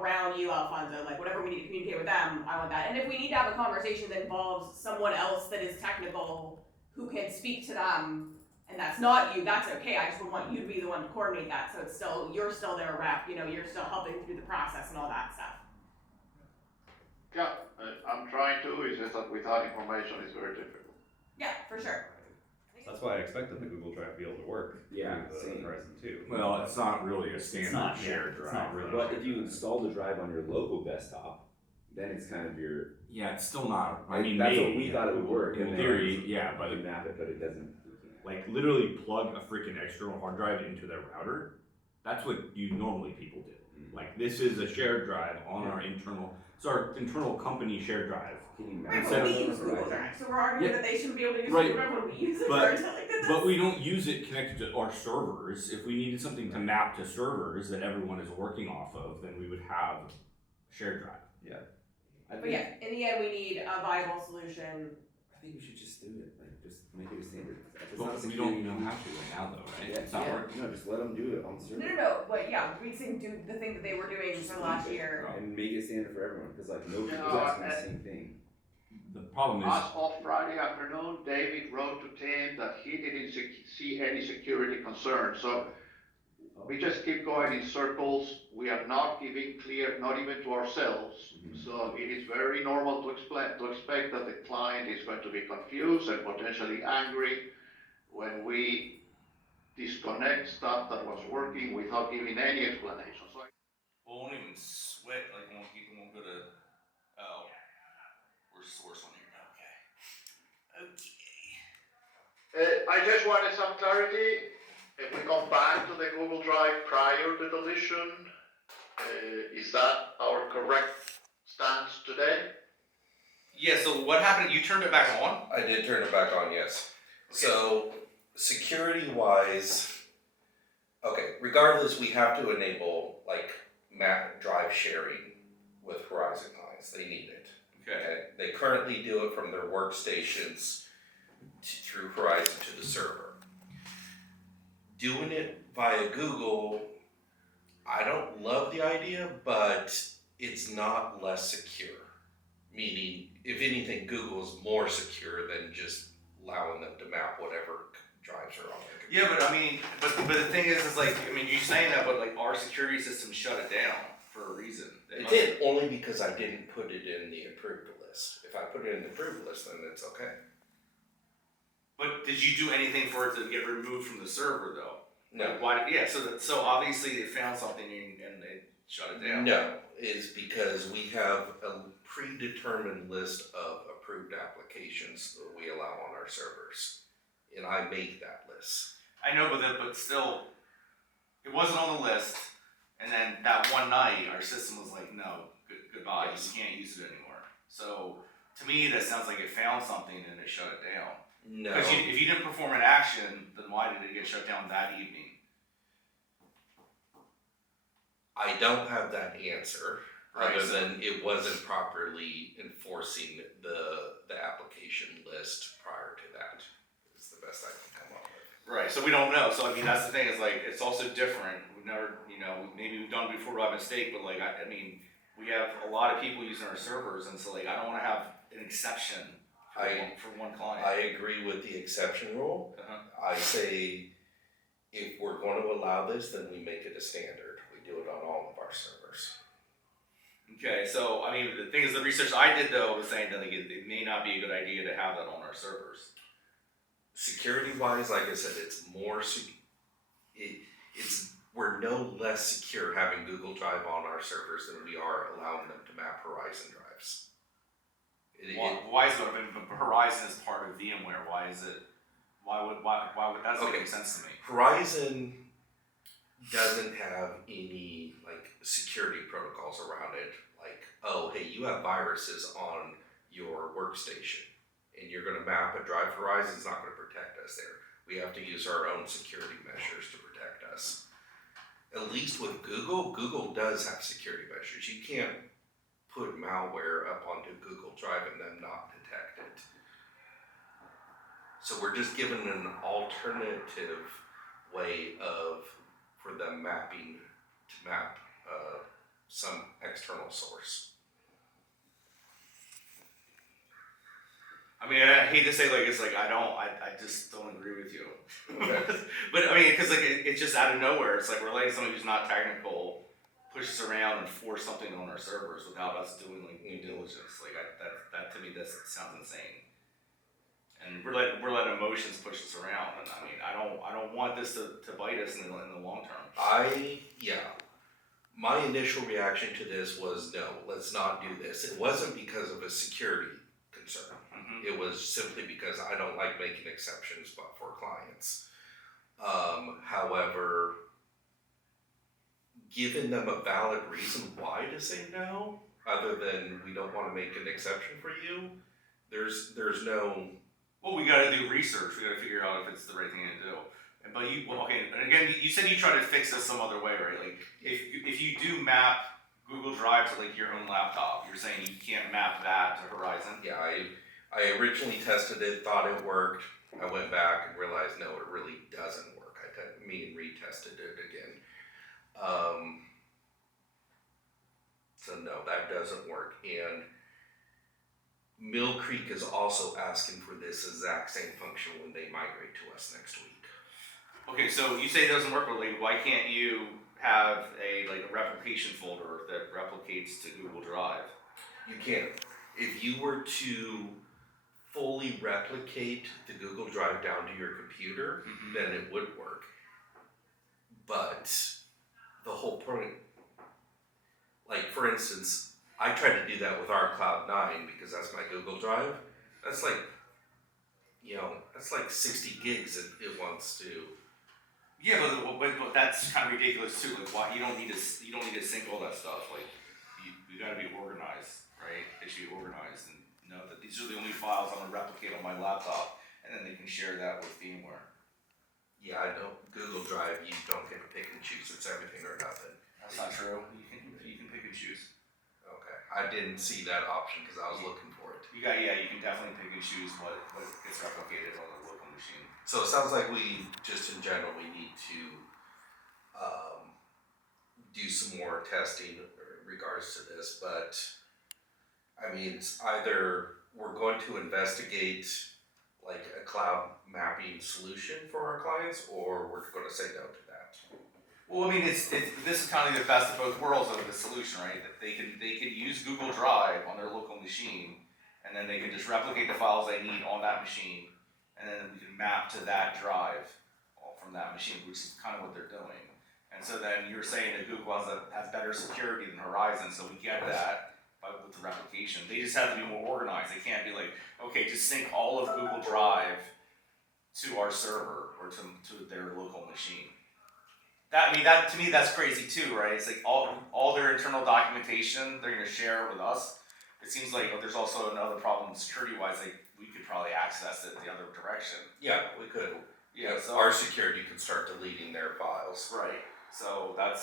around you, Alfonso. Like whatever we need to communicate with them, I want that. And if we need to have a conversation that involves someone else that is technical who can speak to them, and that's not you, that's okay. I just would want you to be the one to coordinate that, so it's still, you're still their rep, you know, you're still helping through the process and all that stuff. Yeah, I'm trying to, it's just that without information it's very difficult. Yeah, for sure. That's why I expected the Google Drive to be able to work. Yeah, through the Horizon 2. Well, it's not really a standard shared drive. It's not really. But if you install the drive on your local desktop, then it's kind of your. Yeah, it's still not. I mean, that's maybe what we thought it would work. in theory. Yeah, but you map it, but it doesn't. like literally plug a freaking external hard drive into their router. That's what normally people do. Like this is a shared drive on our internal. It's our internal company shared drive. Right, but we use Google Drive, so we're arguing that they shouldn't be able to use Google Drive when we use it. But we don't use it connected to our servers. If we needed something to map to servers that everyone is working off of, then we would have a shared drive. Yeah. But yeah, in the end, we need a viable solution. I think we should just do it. Like, just make it a standard. But we don't have to right now, though, right? Yeah, It's not working. no, just let them do it on the server. No. But yeah, we can do the thing that they were doing for last year. And make it standard for everyone, because like nobody Yeah, was asking the same thing. The problem is, As of Friday afternoon, David wrote to Tim that he didn't see any security concerns. So we just keep going in circles. We are not giving clear, not even to ourselves. So it is very normal to expect that the client is going to be confused and potentially angry when we disconnect stuff that was working without giving any explanation. So Well, it won't even sweat, like, it won't go to, oh, where's source on here? Okay. I just wanted some clarity. If we come back to the Google Drive prior to deletion, is that our correct stance today? Yeah, so what happened? You turned it back on? I did turn it back on, yes. Okay. So, security-wise, okay, regardless, we have to enable, like, map drive sharing with Horizon clients. They need it. Okay. They currently do it from their workstations through Horizon to the server. Doing it via Google, I don't love the idea, but it's not less secure. Meaning, if anything, Google is more secure than just allowing them to map whatever drives are on their computer. Yeah, but I mean, but the thing is like, I mean, you're saying that, but like our security system shut it down for a reason. It did, only because I didn't put it in the approved list. If I put it in the approved list, then it's okay. But did you do anything for it to get removed from the server though? No. Like, why? Yeah. So obviously they found something and they shut it down. No, is because we have a predetermined list of approved applications that we allow on our servers. And I make that list. I know, but still, it wasn't on the list. And then that one night, our system was like, no, goodbye. Yes. You can't use it anymore. So to me, that sounds like it found something and it shut it down. No. Because if you didn't perform an action, then why did it get shut down that evening? I don't have that answer, Right, other so- than it wasn't properly enforcing the application list prior to that. Is the best I can come up with. Right. So we don't know. So I mean, that's the thing. Is like it's also different. We've never, maybe we've done it before by mistake, but like I mean, we have a lot of people using our servers, and so like I don't want to have an exception for one client. I agree with the exception rule. Uh-huh. I say if we're going to allow this, then we make it a standard. We do it on all of our servers. Okay, so I mean, the thing is, the research I did though was saying that like, it may not be a good idea to have that on our servers. Security-wise, like I said, it's more. We're no less secure having Google Drive on our servers than we are allowing them to map Horizon drives. Why is it? Horizon is part of VMware. Why is it? Why would that doesn't make sense to me? Horizon doesn't have any like security protocols around it. Like, oh, hey, you have viruses on your workstation, and you're going to map a drive. Horizon's not going to protect us there. We have to use our own security measures to protect us. At least with Google, Google does have security measures. You can't put malware up onto Google Drive and then not detect it. So we're just given an alternative way for them to map some external source. I mean, I hate to say like it's like I just don't agree with you. But I mean, because like it's just out of nowhere. It's like we're letting somebody who's not technical push us around and force something on our servers without us doing like due diligence. Like that to me, that sounds insane. And we're letting emotions push us around. And I mean, I don't want this to bite us in the long term. My initial reaction to this was no, let's not do this. It wasn't because of a security concern. Mm-hmm. It was simply because I don't like making exceptions but for clients. However, given them a valid reason why to say no, other than we don't want to make an exception for you, there's no. Well, we got to do research. We got to figure out if it's the right thing to do. But okay. And again, you said you try to fix this some other way, right? Like if you do map Google Drive to like your own laptop, you're saying you can't map that to Horizon. Yeah, I originally tested it, thought it worked. I went back and realized no, it really doesn't work. I retested it again. So no, that doesn't work. And Mill Creek is also asking for this exact same function when they migrate to us next week. Okay, so you say it doesn't work, but like, why can't you have a replication folder that replicates to Google Drive? You can. If you were to fully replicate the Google Drive down to your computer, then it would work. But the whole point, like for instance, I tried to do that with our Cloud9 because that's my Google Drive. That's like, that's like 60 gigs it wants to. Yeah, but that's kind of ridiculous too. Like, why you don't need to sync all that stuff. Like, you got to be organized, right? They should be organized and know that these are the only files I'm gonna replicate on my laptop, and then they can share that with VMware. Yeah, I know Google Drive. You don't get to pick and choose. It's everything or nothing. That's not true. You can pick and choose. Okay, I didn't see that option because I was looking for it. You can definitely pick and choose what gets replicated on the local machine. So it sounds like we just in general we need to do some more testing in regards to this, but I mean it's either we're going to investigate like a cloud mapping solution for our clients, or we're going to say no to that. Well, I mean, this is kind of the best of both worlds of the solution, right? That they can use Google Drive on their local machine, and then they can just replicate the files they need on that machine, and then we can map to that drive from that machine, which is kind of what they're doing. And so then you're saying that Google has better security than Horizon, so we get that with the replication. They just have to be more organized. They can't be like, okay, just sync all of Google Drive to our server or to their local machine. That to me that's crazy too, right? It's like all their internal documentation they're gonna share with us. It seems like there's also another problem security-wise. Like we could probably access it the other direction. Yeah, we could. Yeah, so our security could start deleting their files. right. So that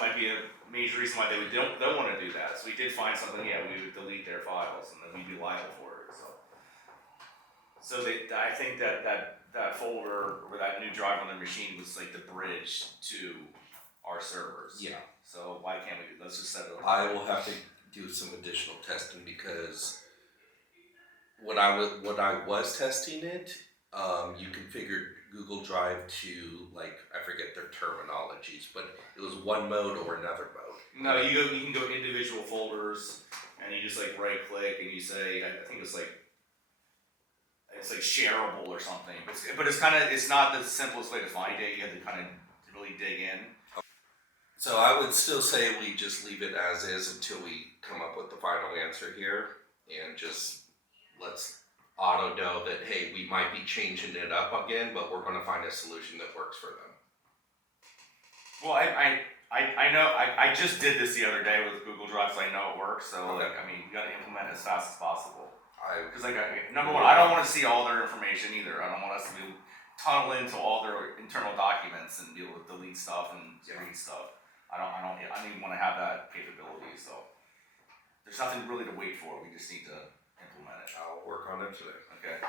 might be a major reason why they don't want to do that. So we did find something. Yeah, we would delete their files, and then we'd be liable for it. So I think that folder or that new drive on their machine was like the bridge to our servers. Yeah. So why can't we? Let's just set it up. I will have to do some additional testing because when I was testing it, you configured Google Drive to like I forget their terminologies, but it was one mode or another mode. No, you can go individual folders, and you just like right click and you say I think it's like shareable or something. But it's not the simplest way to find it. You have to kind of really dig in. So I would still say we just leave it as is until we come up with the final answer here, and just let's auto know that hey, we might be changing it up again, but we're going to find a solution that works for them. Well, I know I just did this the other day with Google Drive, so I know it works. So Okay. like I mean, you got to implement it as fast as possible. Because Because number one, I don't want to see all their information either. I don't want us to tunnel into all their internal documents and be able to delete stuff and read stuff. I don't even want to have that capability. So there's nothing really to wait for. We just need to implement it. I'll work on it today. Okay.